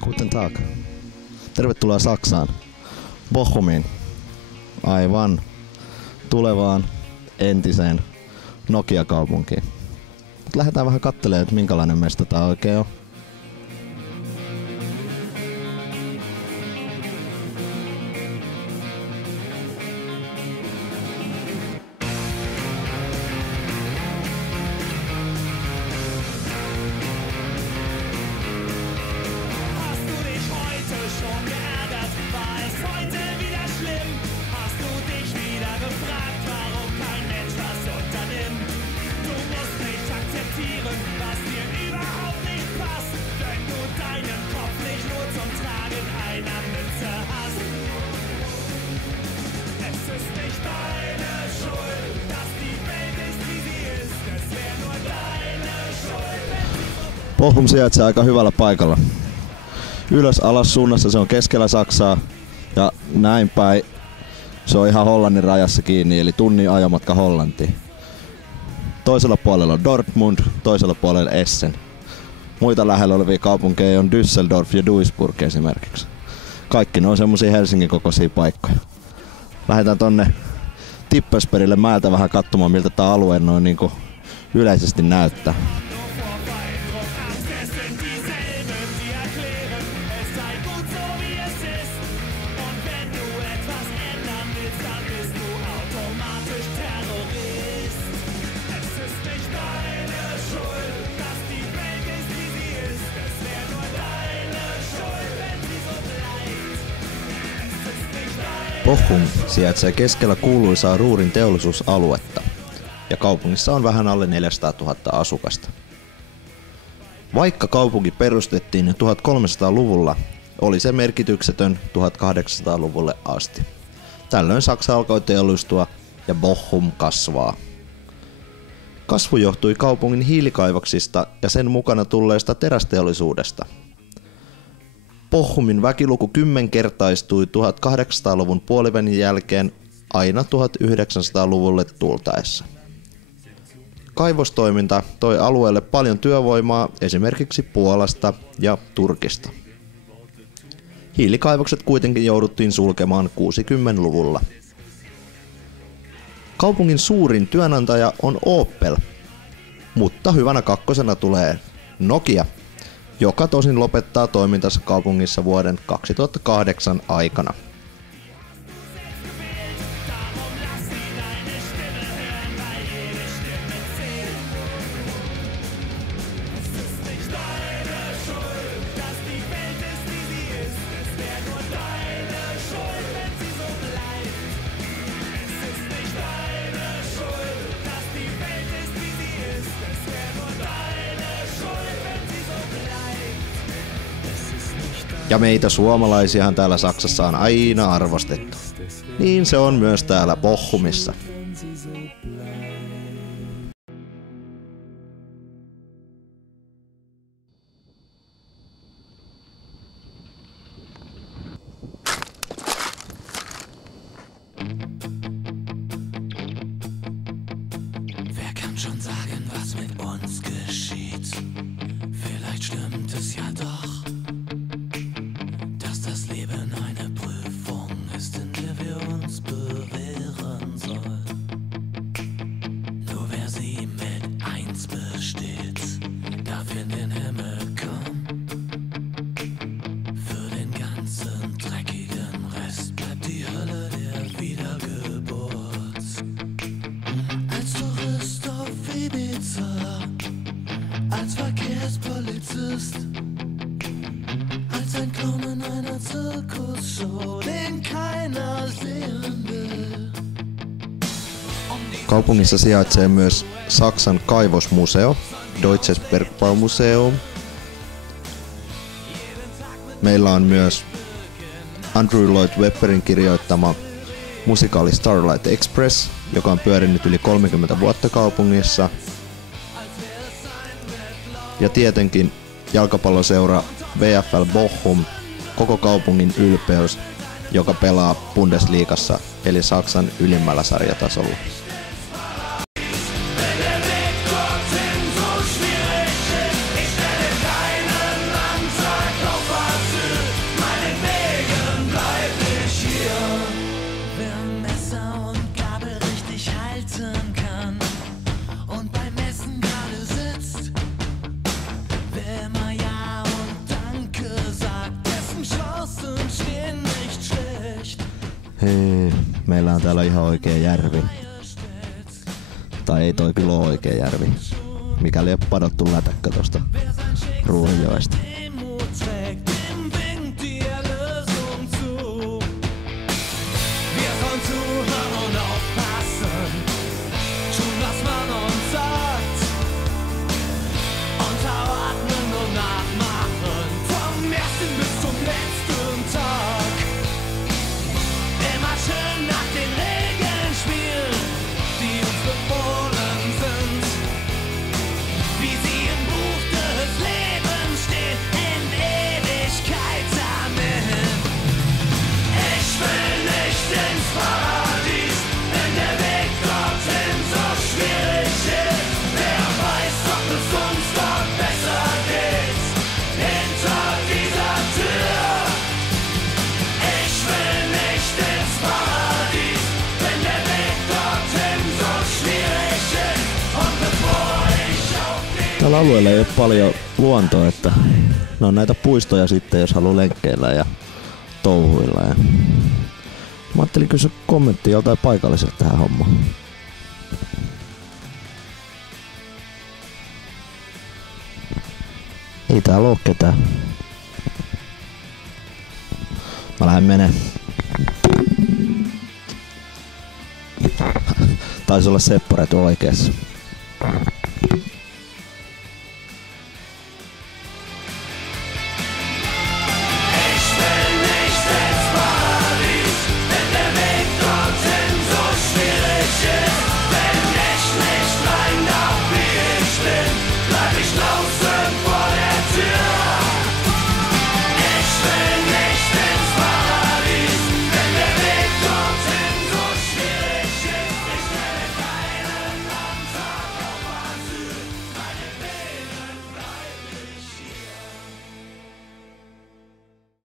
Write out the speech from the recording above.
Guten Tag. Tervetuloa Saksaan. Bochumiin. Aivan. Tulevaan entiseen Nokia-kaupunkiin. Lähdetään vähän katselemaan, että minkälainen mesta tää oikein on. Bochum sijaitsee aika hyvällä paikalla. Ylös-alas suunnassa se on keskellä Saksaa ja näin päin se on ihan Hollannin rajassa kiinni, eli tunnin ajomatka Hollantiin. Toisella puolella on Dortmund, toisella puolella Essen. Muita lähellä olevia kaupunkeja on Düsseldorf ja Duisburg esimerkiksi. Kaikki ne on semmosia Helsingin kokoisia paikkoja. Lähdetään tonne Tippelsbergille mäeltä vähän katsomaan, miltä tää alue noin niinku yleisesti näyttää. Bochum sijaitsee keskellä kuuluisaa Ruhrin teollisuusaluetta ja kaupungissa on vähän alle 400 000 asukasta. Vaikka kaupunki perustettiin jo 1300-luvulla, oli se merkityksetön 1800-luvulle asti. Tällöin Saksa alkoi teollistua ja Bochum kasvaa. Kasvu johtui kaupungin hiilikaivoksista ja sen mukana tulleesta terästeollisuudesta. Bochumin väkiluku kymmenkertaistui 1800-luvun puolivälin jälkeen aina 1900-luvulle tultaessa. Kaivostoiminta toi alueelle paljon työvoimaa esimerkiksi Puolasta ja Turkista. Hiilikaivokset kuitenkin jouduttiin sulkemaan 60-luvulla. Kaupungin suurin työnantaja on Opel, mutta hyvänä kakkosena tulee Nokia, joka tosin lopettaa toimintansa kaupungissa vuoden 2008 aikana. Ja meitä suomalaisiahan täällä Saksassa on aina arvostettu. Niin se on myös täällä Bochumissa. Wer kann schon sagen, was mit uns geschieht? Vielleicht stimmt es ja doch. Kaupungissa sijaitsee myös Saksan kaivosmuseo, Deutsches Bergbaumuseum. Meillä on myös Andrew Lloyd Webberin kirjoittama musikaali Starlight Express, joka on pyörinyt yli 30 vuotta kaupungissa. Ja tietenkin jalkapalloseura VfL Bochum, koko kaupungin ylpeys, joka pelaa Bundesligassa eli Saksan ylimmällä sarjatasolla. Wenn der Weg dorthin Meillä on täällä ihan oikea järvi. Tai ei toi kyllä oo oikea järvi. Mikäli ei padottu lätäkkö tosta Ruuhinjoesta. Tällä alueella ei ole paljon luontoa, että ne on näitä puistoja sitten, jos haluaa lenkkeillä ja touhuilla. Ja mä ajattelin kysyä kommenttia joltain paikalliselta tähän hommaan. Ei täällä oo ketään. Mä lähden menee. Taisi olla Seppo Retu oikeassa.